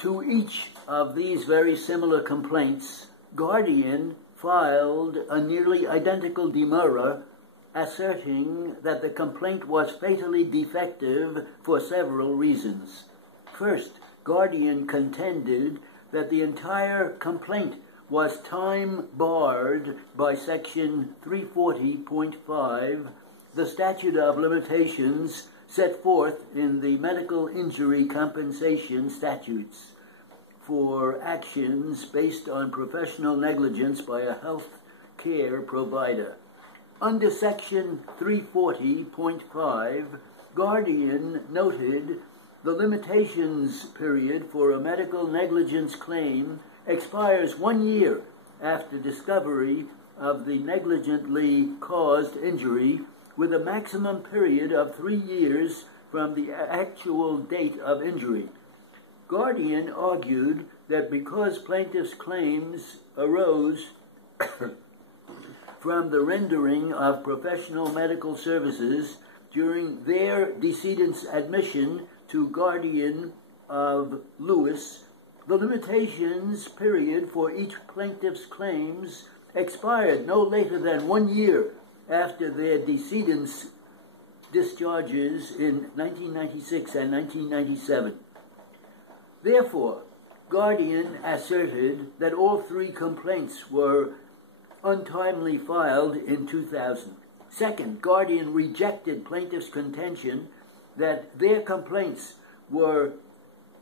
To each of these very similar complaints, Guardian filed a nearly identical demurrer asserting that the complaint was fatally defective for several reasons. First, Guardian contended that the entire complaint was time-barred by Section 340.5, the statute of limitations set forth in the medical injury compensation statutes for actions based on professional negligence by a health care provider. Under Section 340.5, Guardian noted the limitations period for a medical negligence claim expires 1 year after discovery of the negligently caused injury, with a maximum period of 3 years from the actual date of injury. Guardian argued that because plaintiffs' claims arose from the rendering of professional medical services during their decedent's admission to Guardian of Lewis, the limitations period for each plaintiff's claims expired no later than 1 year after their decedent's discharges in 1996 and 1997. Therefore, Guardian asserted that all three complaints were untimely filed in 2000. Second, Guardian rejected plaintiffs' contention that their complaints were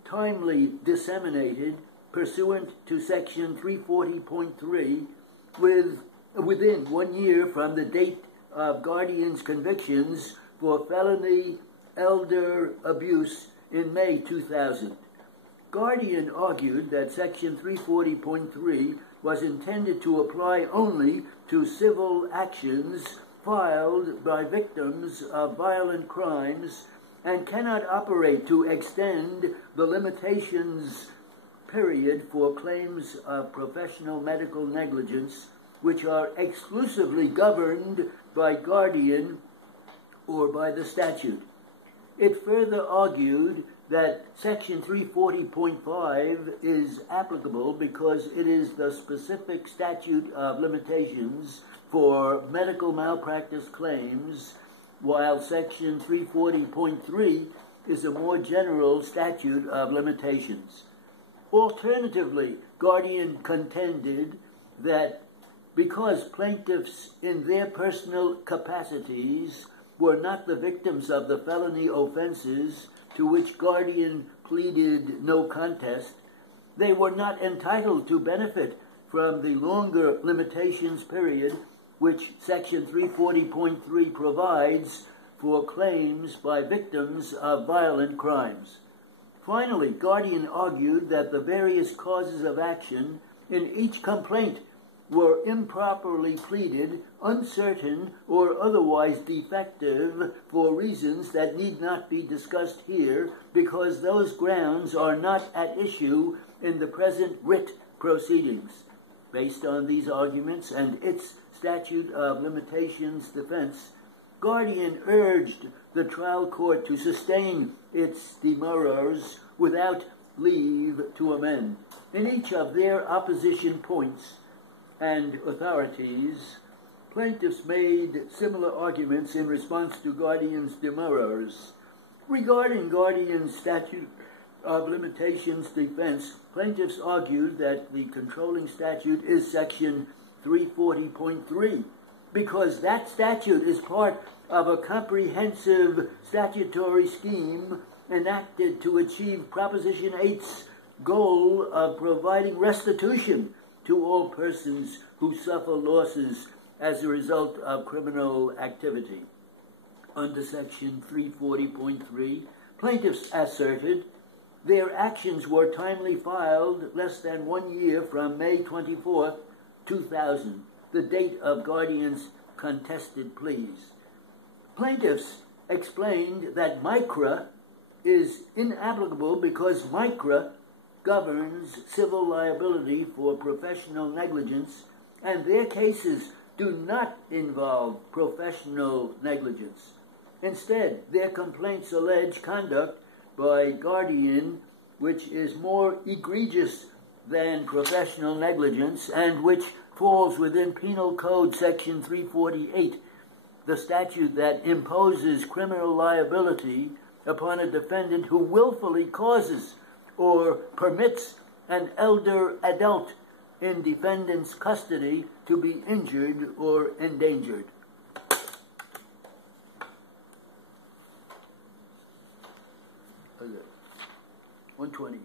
timely disseminated pursuant to Section 340.3 within 1 year from the date of Guardian's convictions for felony elder abuse in May 2000. Guardian argued that Section 340.3 was intended to apply only to civil actions filed by victims of violent crimes and cannot operate to extend the limitations period for claims of professional medical negligence, which are exclusively governed by Guardian or by the statute. It further argued that Section 340.5 is applicable because it is the specific statute of limitations for medical malpractice claims, while Section 340.3 is a more general statute of limitations. Alternatively, Guardian contended that because plaintiffs in their personal capacities were not the victims of the felony offenses to which Guardian pleaded no contest, they were not entitled to benefit from the longer limitations period which Section 340.3 provides for claims by victims of violent crimes. Finally, Guardian argued that the various causes of action in each complaint were improperly pleaded, uncertain, or otherwise defective for reasons that need not be discussed here because those grounds are not at issue in the present writ proceedings. Based on these arguments and its statute of limitations defense, Guardian urged the trial court to sustain its demurrers without leave to amend. In each of their opposition points and authorities, plaintiffs made similar arguments in response to Guardian's demurrers. Regarding Guardian's statute of limitations defense, plaintiffs argued that the controlling statute is Section 340.3 because that statute is part of a comprehensive statutory scheme enacted to achieve Proposition 8's goal of providing restitution to all persons who suffer losses as a result of criminal activity. Under Section 340.3, plaintiffs asserted their actions were timely filed less than 1 year from May 24, 2000, the date of Guardian's contested pleas. Plaintiffs explained that MICRA is inapplicable because MICRA governs civil liability for professional negligence, and their cases do not involve professional negligence. Instead, their complaints allege conduct by Guardian which is more egregious than professional negligence and which falls within Penal Code Section 348, the statute that imposes criminal liability upon a defendant who willfully causes or permits an elder adult in defendant's custody to be injured or endangered. Okay. 120.